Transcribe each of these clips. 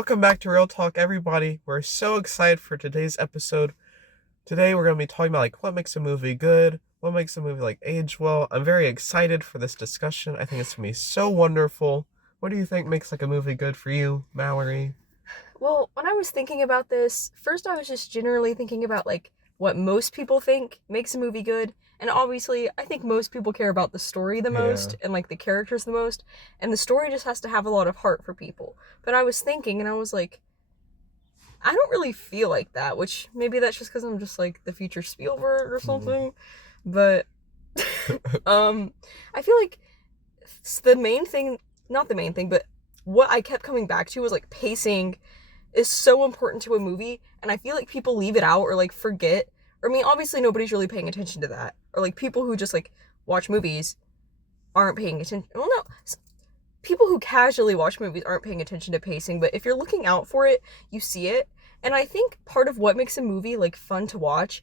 Welcome back to Real Talk, everybody. We're so excited for today's episode. Today we're going to be talking about what makes a movie good, what makes a movie age well. I'm very excited for this discussion. I think it's going to be so wonderful. What do you think makes a movie good for you, Mallory? Well, when I was thinking about this, first I was just generally thinking about what most people think makes a movie good. And obviously, I think most people care about the story the Yeah. most and the characters the most, and the story just has to have a lot of heart for people. But I was thinking and I was like, I don't really feel like that, which maybe that's just cuz I'm just the future Spielberg or Hmm. something. But I feel like the main thing, not the main thing, but what I kept coming back to was pacing is so important to a movie, and I feel like people leave it out or forget. Or I mean, obviously nobody's really paying attention to that. Or people who just watch movies aren't paying attention. Well, no, people who casually watch movies aren't paying attention to pacing, but if you're looking out for it, you see it. And I think part of what makes a movie fun to watch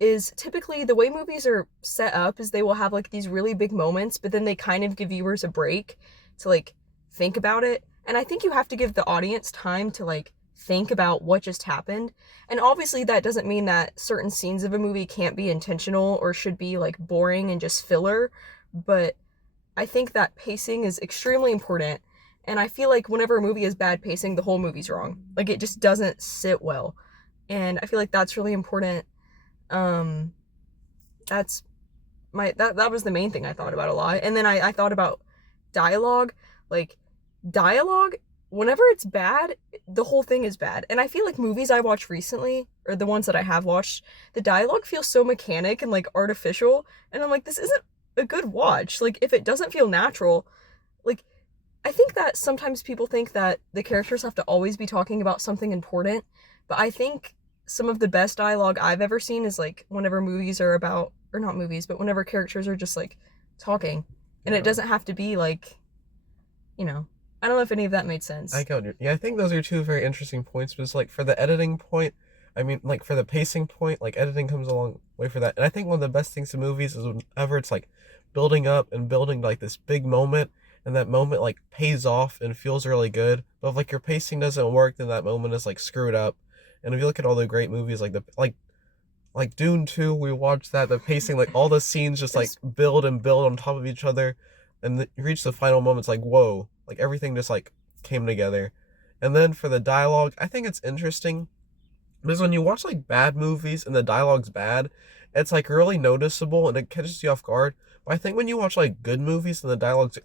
is typically the way movies are set up is they will have these really big moments, but then they kind of give viewers a break to think about it. And I think you have to give the audience time to think about what just happened. And obviously that doesn't mean that certain scenes of a movie can't be intentional or should be boring and just filler, but I think that pacing is extremely important. And I feel like whenever a movie has bad pacing, the whole movie's wrong. It just doesn't sit well. And I feel like that's really important. um that's that was the main thing I thought about a lot. And then I thought about dialogue. like Dialogue, whenever it's bad, the whole thing is bad. And I feel like movies I watched recently, or the ones that I have watched, the dialogue feels so mechanic and artificial, and I'm like, this isn't a good watch. If it doesn't feel natural, like I think that sometimes people think that the characters have to always be talking about something important, but I think some of the best dialogue I've ever seen is whenever movies are about, or not movies, but whenever characters are just talking, and it Yeah. doesn't have to be you know, I don't know if any of that made I sense. got you. Yeah, I think those are two very interesting points. But it's for the editing point, I mean, for the pacing point, editing comes a long way for that. And I think one of the best things in movies is whenever it's building up and building this big moment, and that moment pays off and feels really good. But if your pacing doesn't work, then that moment is screwed up. And if you look at all the great movies like Dune 2, we watched that, the pacing, all the scenes just It's build and build on top of each other, and you reach the final moments whoa, everything just came together. And then for the dialogue, I think it's interesting because when you watch bad movies and the dialogue's bad, it's really noticeable and it catches you off guard. But I think when you watch good movies and the dialogue's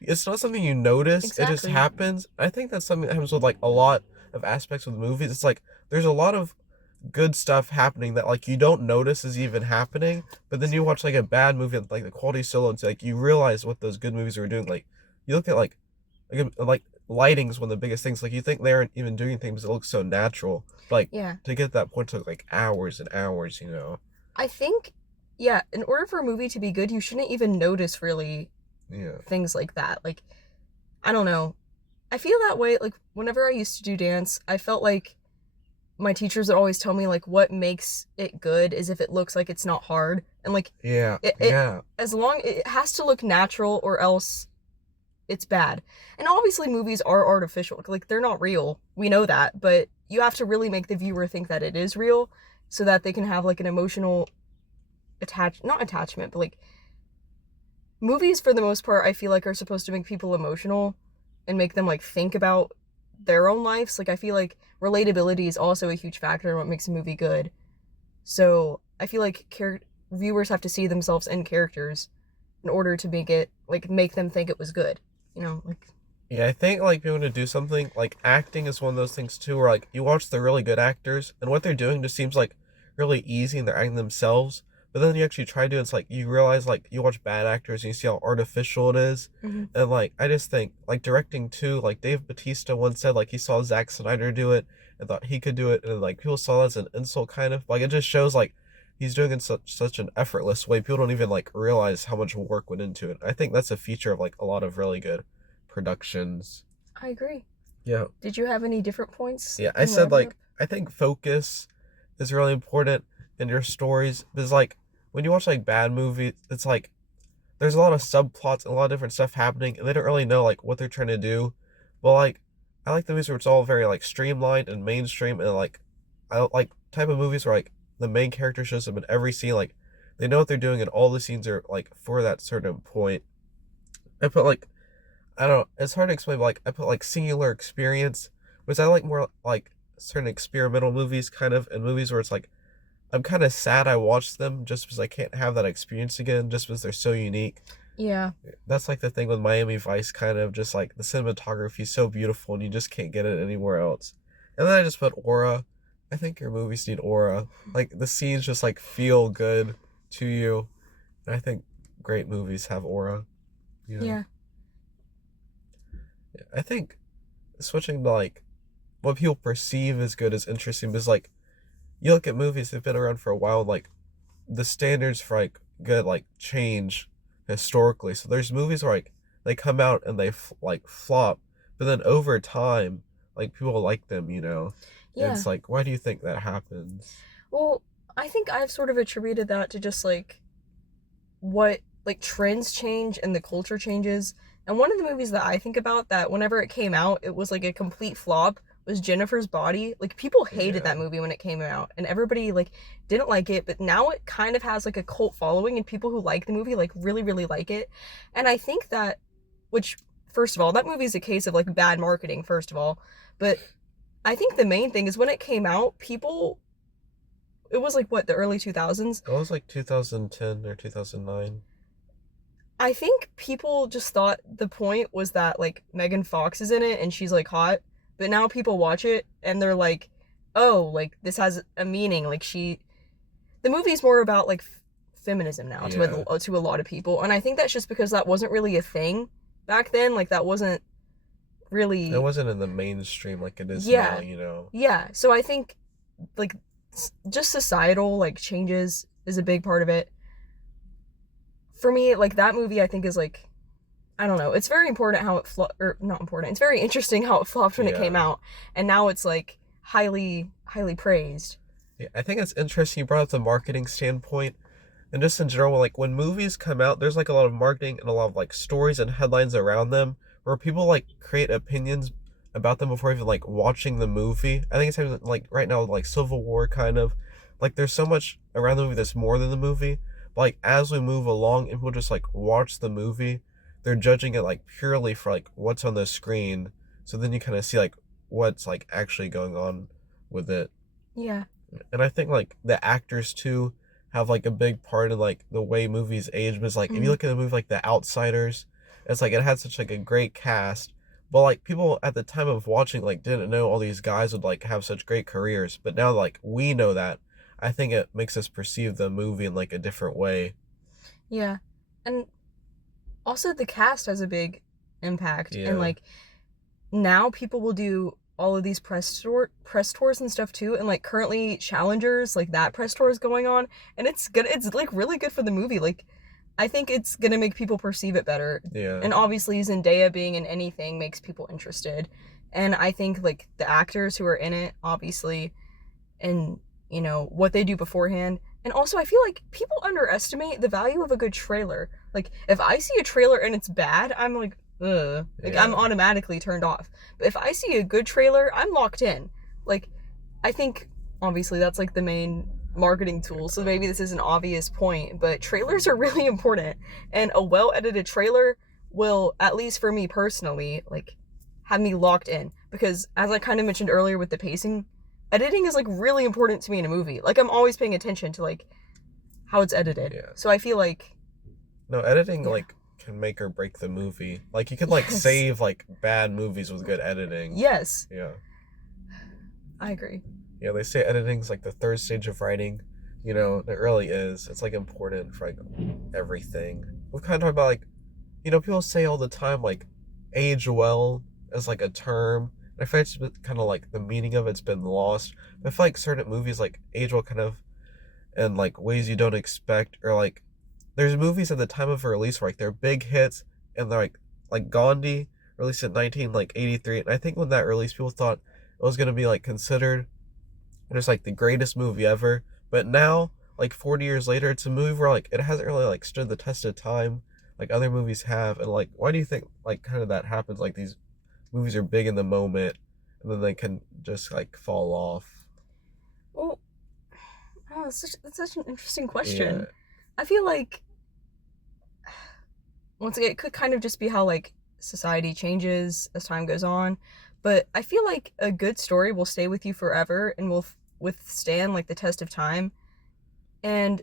it's not something you notice, it just exactly. happens. I think that's something that happens with a lot of aspects of the movies. It's there's a lot of good stuff happening that you don't notice is even happening, but then you watch a bad movie and the quality is so low, and you realize what those good movies were doing. You look at lighting's one of the biggest things. You think they aren't even doing things, it looks so natural. But Yeah. to get that point took hours and hours. I think, yeah, in order for a movie to be good, you shouldn't even notice really Yeah. things like that. I don't know. I feel that way whenever I used to do dance, I felt like my teachers would always tell me what makes it good is if it looks like it's not hard. And Yeah. it Yeah. as long it has to look natural or else it's bad. And obviously movies are artificial. They're not real. We know that, but you have to really make the viewer think that it is real so that they can have an emotional not attachment, but movies for the most part I feel are supposed to make people emotional and make them think about their own lives. I feel like relatability is also a huge factor in what makes a movie good. So I feel like viewers have to see themselves in characters in order to make it make them think it was good. You know, Yeah, I think being able to do something acting is one of those things too, where you watch the really good actors and what they're doing just seems really easy and they're acting themselves. But then you actually try to, it's you realize you watch bad actors and you see how artificial it is. mm-hmm. And I just think directing too, Dave Batista once said he saw Zack Snyder do it and thought he could do it, and people saw that as an insult kind of. It just shows he's doing it in such an effortless way. People don't even realize how much work went into it. I think that's a feature of a lot of really good productions. I agree. Yeah. Did you have any different points Yeah, I in what I said brought up? I think focus is really important in your stories because when you watch bad movies, it's there's a lot of subplots and a lot of different stuff happening and they don't really know what they're trying to do. But I like the movies where it's all very like streamlined and mainstream, and like I don't like type of movies where like the main character shows up in every scene, like they know what they're doing, and all the scenes are like for that certain point. I put like I don't know, it's hard to explain, but like I put like singular experience, which I like more like certain experimental movies kind of, and movies where it's like I'm kind of sad I watched them just because I can't have that experience again, just because they're so unique. Yeah. That's like the thing with Miami Vice, kind of just like the cinematography is so beautiful and you just can't get it anywhere else. And then I just put aura. I think your movies need aura. Like the scenes just like feel good to you. And I think great movies have aura. You know? Yeah. I think switching to like what people perceive as good is interesting because like you look at movies that've been around for a while, like the standards for like good like change historically. So there's movies where like they come out and they like flop, but then over time, like people like them, you know. And Yeah. it's like, why do you think that happens? Well, I think I've sort of attributed that to just like what like trends change and the culture changes. And one of the movies that I think about that whenever it came out, it was like a complete flop was Jennifer's Body. Like people hated Yeah, that movie when it came out and everybody like didn't like it, but now it kind of has like a cult following and people who like the movie like really really like it. And I think that which first of all, that movie is a case of like bad marketing first of all, but I think the main thing is when it came out, people it was like what the early 2000s. it was like 2010 or 2009. I think people just thought the point was that like Megan Fox is in it and she's like hot, but now people watch it and they're like, "Oh, like this has a meaning." Like the movie's more about like feminism now Yeah, to a lot of people, and I think that's just because that wasn't really a thing back then. Like that wasn't it really wasn't in the mainstream like it is now, yeah. you know. Yeah. So I think like just societal like changes is a big part of it. For me, like that movie I think is like I don't know. It's very important how it or not important. It's very interesting how it flopped when it came Yeah. out, and now it's like highly praised. Yeah, I think it's interesting you brought up the marketing standpoint. And just in general, like when movies come out, there's like a lot of marketing and a lot of like stories and headlines around them where people like create opinions about them before even like watching the movie. I think it's happening like right now, like Civil War kind of. Like there's so much around the movie that's more than the movie. But like as we move along and people just like watch the movie, they're judging it like purely for like what's on the screen. So then you kind of see like what's like actually going on with it. Yeah. And I think like the actors too have like a big part in like the way movies age. Because like if you Mm. look at a movie like The Outsiders, it's like it had such like a great cast, but like people at the time of watching like didn't know all these guys would like have such great careers. But now like we know that, I think it makes us perceive the movie in like a different way. Yeah. And also the cast has a big impact, and Yeah, like now people will do all of these press tours and stuff too, and like currently Challengers like that press tour is going on, and it's good. It's like really good for the movie. Like I think it's gonna make people perceive it better. yeah, And obviously Zendaya being in anything makes people interested. And I think like the actors who are in it, obviously, and you know, what they do beforehand. And also I feel like people underestimate the value of a good trailer. Like if I see a trailer and it's bad, I'm like, ugh. Like I'm yeah, automatically turned off. But if I see a good trailer, I'm locked in. Like I think obviously that's like the main marketing tool. So maybe this is an obvious point, but trailers are really important. And a well-edited trailer will, at least for me personally, like have me locked in. Because as I kind of mentioned earlier with the pacing, editing is like really important to me in a movie. Like I'm always paying attention to like how it's edited. yeah. So I feel like No, editing yeah. like can make or break the movie. Like you can like Yes. save like bad movies with good editing. Yes. Yeah. I agree. Yeah, they say editing's like the third stage of writing. You know, it really is. It's like important for like everything. We've kind of talked about like, you know, people say all the time like age well as like a term. And I feel like it's kind of like the meaning of it's been lost. But I feel like certain movies like age well kind of in like ways you don't expect, or like there's movies at the time of release where like they're big hits and they're like Gandhi released in 1983, and I think when that released people thought it was gonna be like considered just like the greatest movie ever. But now, like 40 years later, it's a movie where like it hasn't really like stood the test of time like other movies have. And like, why do you think like kind of that happens? Like these movies are big in the moment, and then they can just like fall off. Well, oh, that's such an interesting Yeah, question. I feel like once again, it could kind of just be how like society changes as time goes on, but I feel like a good story will stay with you forever and will withstand like the test of time. And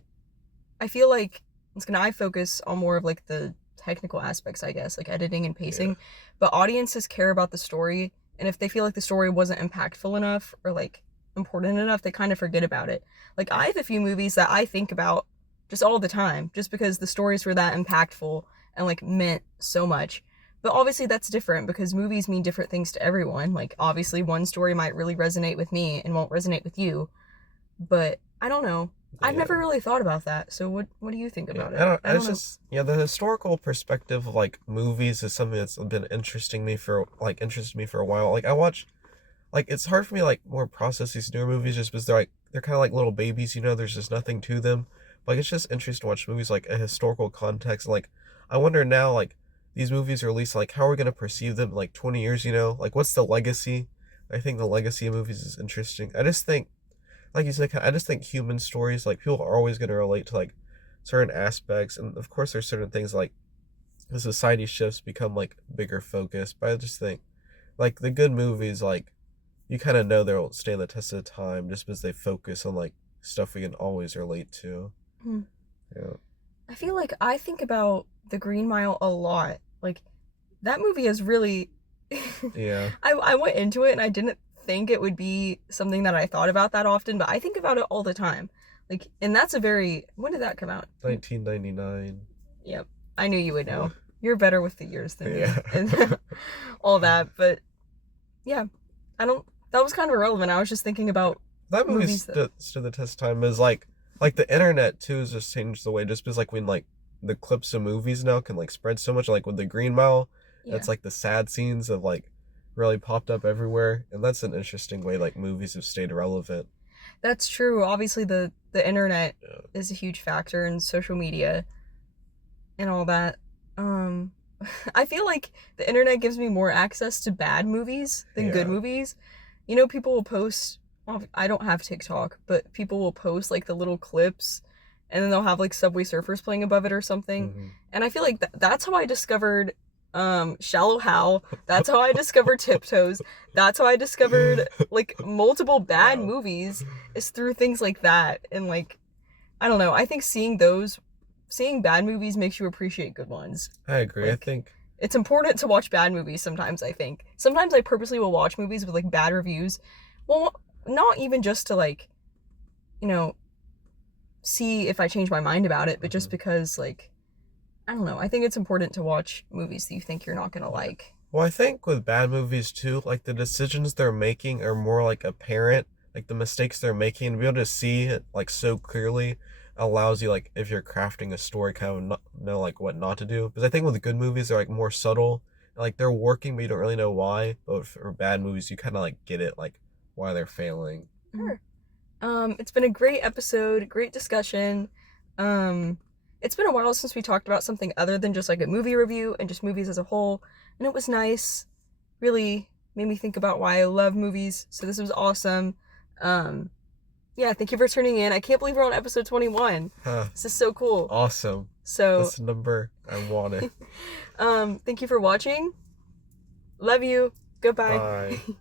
I feel like it's gonna I focus on more of like the technical aspects, I guess, like editing and yeah, pacing. But audiences care about the story, and if they feel like the story wasn't impactful enough or like important enough, they kind of forget about it. Like I have a few movies that I think about just all the time, just because the stories were that impactful and like meant so much. But obviously that's different because movies mean different things to everyone. Like obviously one story might really resonate with me and won't resonate with you, but I don't know. I've yeah. never really thought about that. So what do you think Yeah, about I it? don't. I don't It's know. just the historical perspective of like movies is something that's been interested me for a while. Like I watch, like it's hard for me to, like more process these newer movies just because they're kind of like little babies. There's just nothing to them. Like it's just interesting to watch movies like a historical context. Like I wonder now, like these movies are released, like how are we gonna perceive them in, like 20 years? Like what's the legacy? I think the legacy of movies is interesting. I just think like you said, I just think human stories, like people are always going to relate to like certain aspects, and of course there's certain things like the society shifts become like bigger focus. But I just think like the good movies, like you kind of know they'll stand the test of time just because they focus on like stuff we can always relate to. Hmm. Yeah, I feel like I think about The Green Mile a lot. Like that movie is really yeah, I went into it and I didn't think it would be something that I thought about that often, but I think about it all the time. Like and that's a very when did that come out? 1999. Yep. I knew you would Yeah, know. You're better with the years than me yeah. and all that, but yeah, I don't that was kind of irrelevant. I was just thinking about That movie movies that stood the test of time. Is like the internet too has just changed the way just because like when like the clips of movies now can like spread so much like with the Green Mile, yeah. it's like the sad scenes of like really popped up everywhere, and that's an interesting way like movies have stayed relevant. That's true. Obviously the internet Yeah, is a huge factor in social media and all that. Um I feel like the internet gives me more access to bad movies than good yeah. movies. You know, people will post well, I don't have TikTok, but people will post like the little clips and then they'll have like Subway Surfers playing above it or something. Hmm. And I feel like that's how I discovered Shallow Hal. That's how I discovered Tiptoes. That's how I discovered like multiple bad Wow. movies is through things like that. And like I don't know, I think seeing bad movies makes you appreciate good ones. I agree. I Like think it's important to watch bad movies sometimes, I think. Sometimes I purposely will watch movies with like bad reviews. Well, not even just to like, you know, see if I change my mind about it, but just mhm. because like I don't know. I think it's important to watch movies that you think you're not going to Yeah. like. Well, I think with bad movies too, like the decisions they're making are more like apparent. Like the mistakes they're making, to be able to see it like so clearly allows you like if you're crafting a story kind of not, know like what not to do. Because I think with the good movies they're like more subtle, like they're working but you don't really know why. But for bad movies you kind of like get it like why they're failing. Sure. It's been a great episode, great discussion. Um, it's been a while since we talked about something other than just like a movie review and just movies as a whole, and it was nice. Really made me think about why I love movies. So this was awesome. Um, yeah, thank you for tuning in. I can't believe we're on episode 21. Huh. This is so cool. Awesome. So, That's the number I wanted. thank you for watching. Love you. Goodbye. Bye.